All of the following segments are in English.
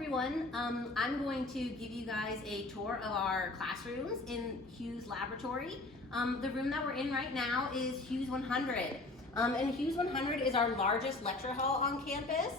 everyone. I'm going to give you guys a tour of our classrooms in Hughes Laboratory. The room that we're in right now is Hughes 100. And Hughes 100 is our largest lecture hall on campus.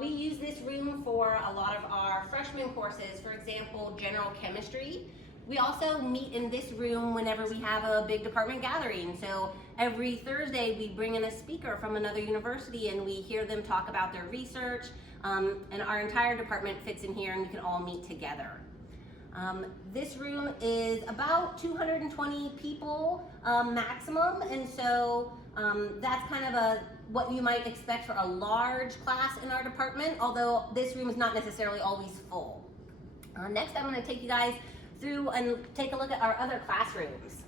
We use this room for a lot of our freshman courses, for example, general chemistry. We also meet in this room whenever we have a big department gathering. So every Thursday we bring in a speaker from another university and we hear them talk about their research. And our entire department fits in here and we can all meet together. This room is about 220 people maximum, and so that's kind of what you might expect for a large class in our department, although this room is not necessarily always full. Next, I'm going to take you guys through and take a look at our other classrooms.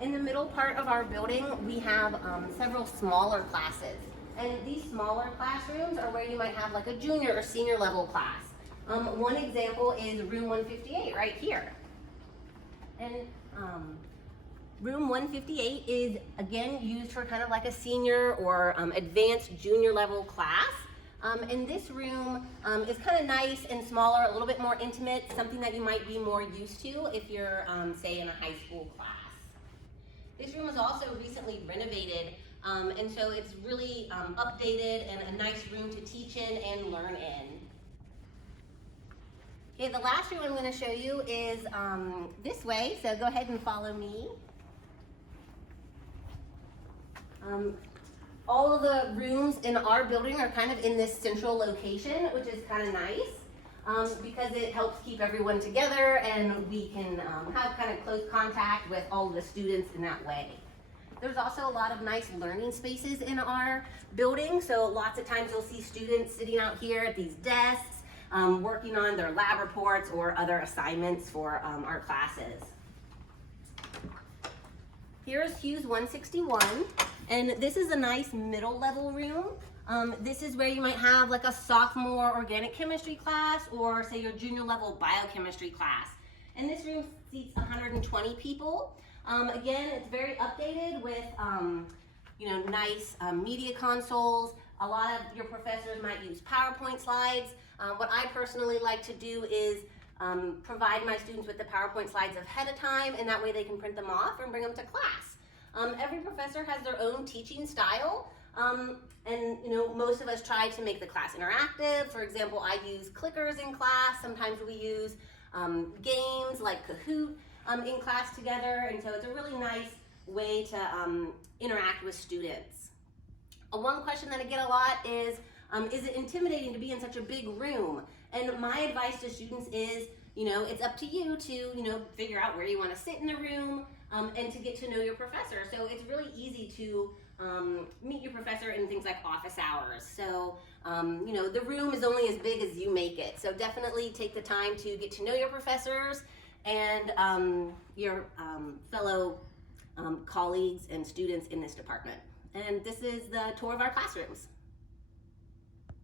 In the middle part of our building, we have several smaller classes. And these smaller classrooms are where you might have like a junior or senior level class. One example is room 158 right here. And room 158 is again used for kind of like a senior or advanced junior level class. And this room is kind of nice and smaller, a little bit more intimate, something that you might be more used to if you're, say, in a high school class. This room was also recently renovated, and so it's really updated and a nice room to teach in and learn in. Okay, the last room I'm going to show you is this way, so go ahead and follow me. All of the rooms in our building are kind of in this central location, which is kind of nice because it helps keep everyone together and we can have kind of close contact with all of the students in that way. There's also a lot of nice learning spaces in our building, so lots of times you'll see students sitting out here at these desks working on their lab reports or other assignments for our classes. Here's Hughes 161, and this is a nice middle level room. This is where you might have like a sophomore organic chemistry class or say your junior level biochemistry class. And this room seats 120 people. Again, it's very updated with nice media consoles. A lot of your professors might use PowerPoint slides. What I personally like to do is provide my students with the PowerPoint slides ahead of time, and that way they can print them off and bring them to class. Every professor has their own teaching style, and most of us try to make the class interactive. For example, I use clickers in class. Sometimes we use games like Kahoot in class together, and so it's a really nice way to interact with students. One question that I get a lot is it intimidating to be in such a big room? And my advice to students is, it's up to you to, figure out where you want to sit in the room and to get to know your professor. So it's really easy to meet your professor in things like office hours. So, the room is only as big as you make it. So definitely take the time to get to know your professors and your fellow colleagues and students in this department. And this is the tour of our classrooms.